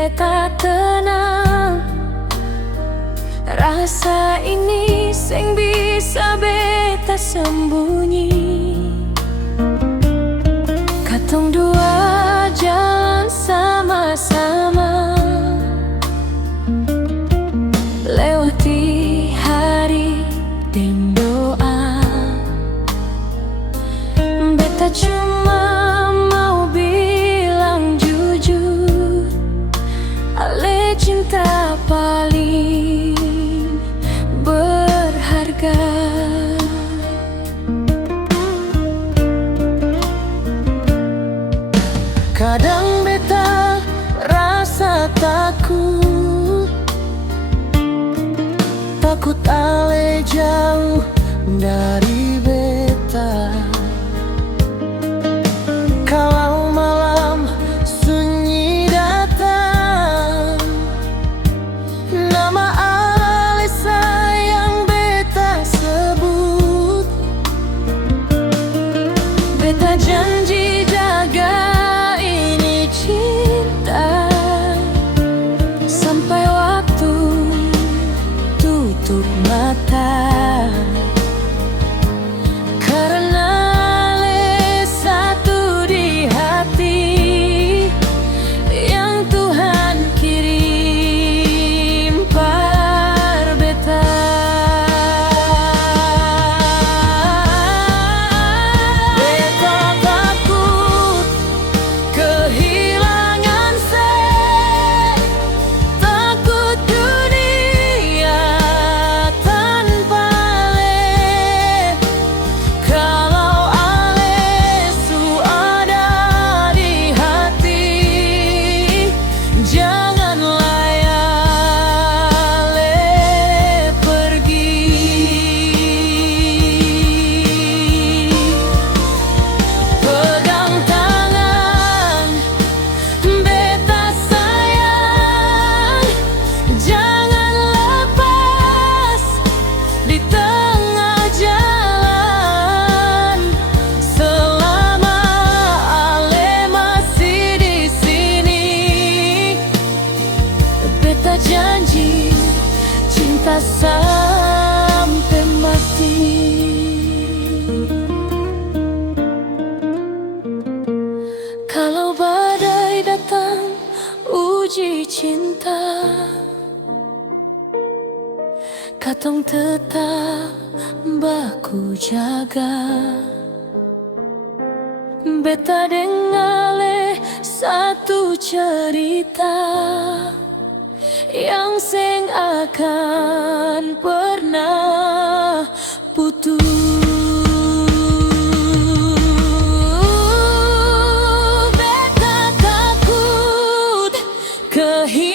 beta tenang. Rasa ini sing bisa beta sembunyi. Katong dua jalan sama-sama, lewati hari dan doa. Beta cuma mau bilang jujur, ale cinta paling berharga. Kadang beta rasa takut, takut ale jauh dari beta. Kalau malam sunyi datang, nama ale sayang beta sebut. Beta janji jaga ini cinta sampai waktu tutup mata. Karena ale satu di hati yang Tuhan kirim par beta. Beta takut kehilangan se, takut dunia tanpa ale. Kalau ale su ada di hati, janganlah ale pergi. Pegang tangan beta sayang, jangan lepas di tengah jalan. Selama ale masih di sini, beta janji cinta sampai mati. Kalau badai datang uji cinta, katong tetap baku jaga. Beta dengale satu cerita yang seng akan pernah putus. Beta takut kehilangan